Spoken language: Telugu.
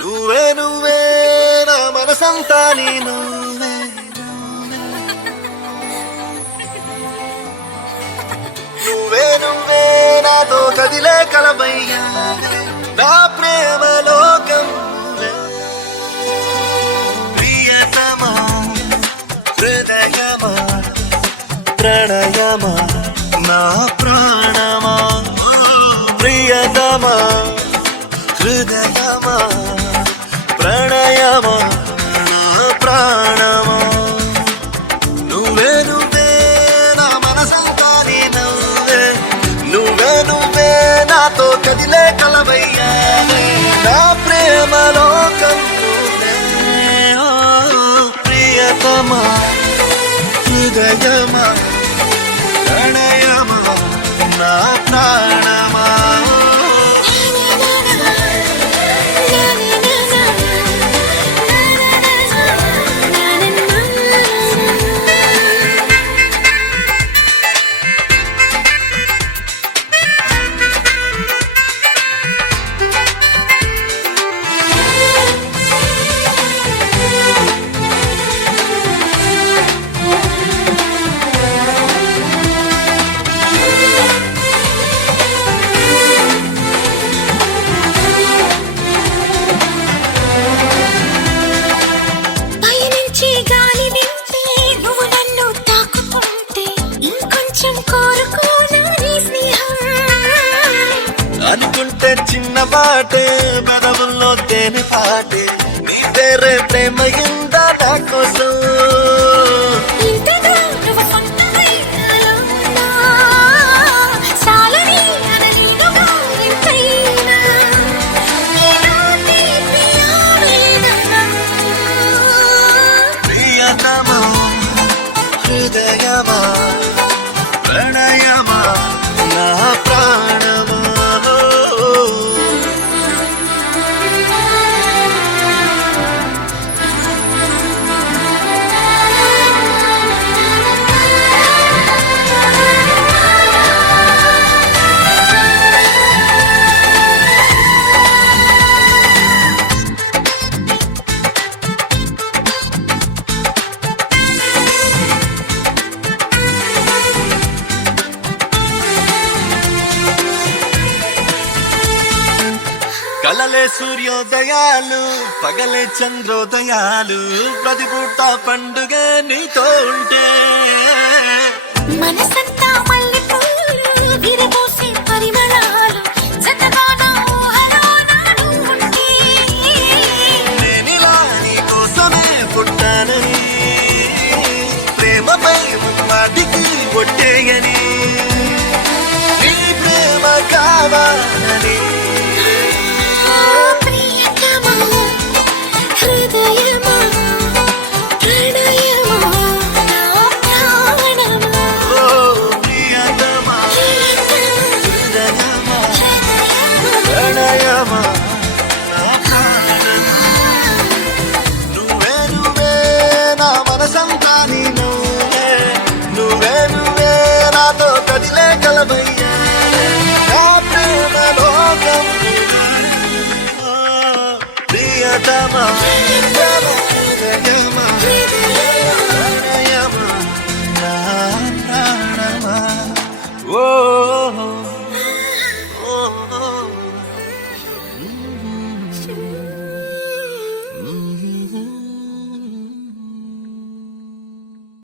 నువ్వే నువ్వే నా మనసంతా నీ నువ్వే నువ్వే నువ్వే నాతో కదిలే కలబయ్యా నా ప్రేమ లోకం ప్రియతమా హృదయమా ప్రణయమా నా ప్రాణమా ప్రియతమా హృదయమా ప్రణయమా నా ప్రాణమా నువ్వే నువ్వే నా మనసంతా నీ నువ్వే నువ్వే నువ్వే నాతో కదిలే కలవయ్యా నా ప్రేమ లోకం నువ్వే ప్రియతమా హృదయమా ప్రణయమా నా ప్రాణమా అనుకుంటే చిన్న పాటే పెదవుల్లో తేనె పాటే నీ పేరే ప్రేమయిందా నా కోసం ప్రియతమా హృదయమా ప్రణయమా నా ప్రాణమా కలలే సూర్యోదయాలు పగలే చంద్రోదయాలు ప్రతి పూట పండుగ నీతో ఉంటే మనసంతా మల్లెపూలు విరబోసే పరిమళాలు జతగా నా ఊహలో నాడు ఉంటే నేనిలా నీ కోసమే పుట్టానని ప్రేమపై వాటికి ఒట్టేయని నీ ప్రేమ కావాలని నువ్వే నువ్వే నా మనసంతా నీ నువ్వే నువ్వే నువ్వే నాతో కదిలే కలవయ్యా నా ప్రేమ లోకం ప్రియతమా